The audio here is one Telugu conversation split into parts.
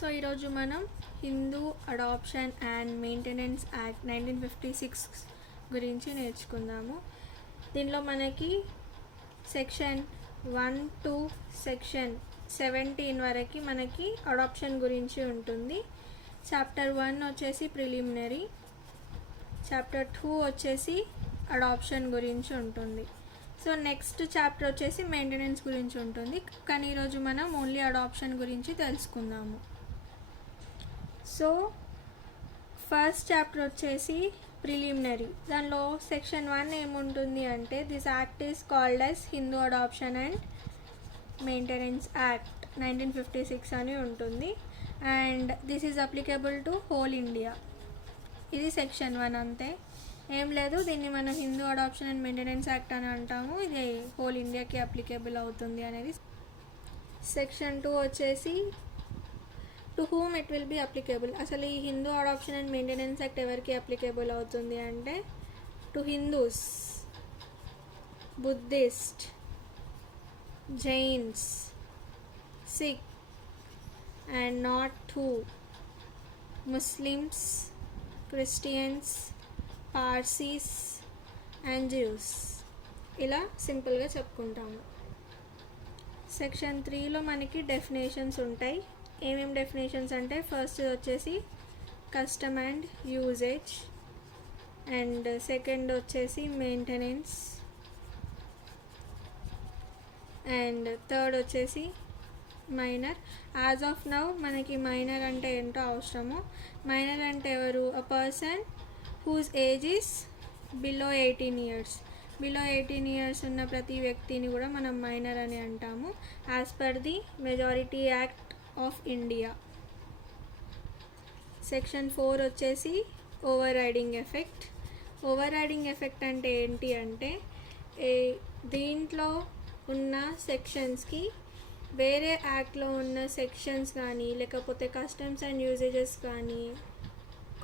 సో ఈరోజు మనం Hindu adoption and maintenance act 1956 గురించి నేర్చుకుందాము. దీనిలో మనకి సెక్షన్ 1 to సెక్షన్ 17 వరకు మనకి అడాప్షన్ గురించి ఉంటుంది. చాప్టర్ 1 వచ్చేసి ప్రిలిమినరీ, చాప్టర్ 2 వచ్చేసి అడాప్షన్ గురించి ఉంటుంది. సో నెక్స్ట్ చాప్టర్ వచ్చేసి మెయింటెనెన్స్ గురించి ఉంటుంది, కానీ ఈరోజు మనం ఓన్లీ అడాప్షన్ గురించి తెలుసుకుందాము. సో ఫస్ట్ చాప్టర్ వచ్చేసి ప్రిలిమినరీ. దానిలో సెక్షన్ 1 ఏముంటుంది అంటే, this act is called as Hindu adoption and maintenance act 1956 అని ఉంటుంది. And this is applicable to whole India. ఇది సెక్షన్ 1 అంతే, ఏం లేదు. దీన్ని మనం Hindu adoption and maintenance act అని అంటాము. ఇది హోల్ ఇండియాకి అప్లికేబుల్ అవుతుంది అనేది. సెక్షన్ 2 వచ్చేసి to whom it will be applicable. అసలు ఈ Hindu adoption and maintenance act ఎవరికి అప్లికేబుల్ అవుతుంది అంటే, to Hindus, Buddhist, Jains, Sikh and not to Muslims, Christians, Parsis and Jews. ఇలా సింపుల్గా చెప్పుకుంటాము. సెక్షన్ 3లో మనకి డెఫినేషన్స్ ఉంటాయి. ఏమేమి డెఫినేషన్స్ అంటే, ఫస్ట్ వచ్చేసి custom and usage, and second వచ్చేసి మెయింటెనెన్స్, అండ్ థర్డ్ వచ్చేసి మైనర్. యాజ్ ఆఫ్ నౌ మనకి మైనర్ అంటే ఏంటో అవసరము. మైనర్ అంటే ఎవరు? A person whose age is below 18 years. Below 18 years ఉన్న ప్రతి వ్యక్తిని కూడా మనం మైనర్ అని అంటాము, as per the majority act of India. Section 4 వచ్చేసి over riding effect. Over riding effect అంటే ఏంటి అంటే, దీంట్లో ఉన్న సెక్షన్స్కి వేరే యాక్ట్లో ఉన్న సెక్షన్స్ కానీ, లేకపోతే కస్టమ్స్ అండ్ యూజేజెస్ కానీ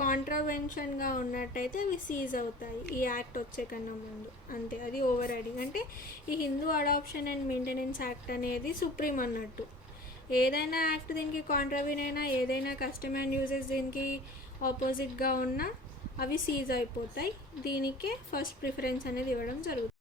కాంట్రవెన్షన్గా ఉన్నట్టయితే అవి సీజ్ అవుతాయి ఈ యాక్ట్ వచ్చే కన్నా ముందు. అంతే, అది ఓవర్ రైడింగ్. అంటే ఈ Hindu adoption and maintenance act అనేది సుప్రీం అన్నట్టు. ఏదైనా యాక్ట్ దీనికి కాంట్రవెన్ అయినా, ఏదైనా కస్టమ్ అండ్ యూజెస్ దీనికి ఆపోజిట్గా ఉన్నా అవి సీజ్ అయిపోతాయి. దీనికే ఫస్ట్ ప్రిఫరెన్స్ అనేది ఇవ్వడం జరుగుతుంది.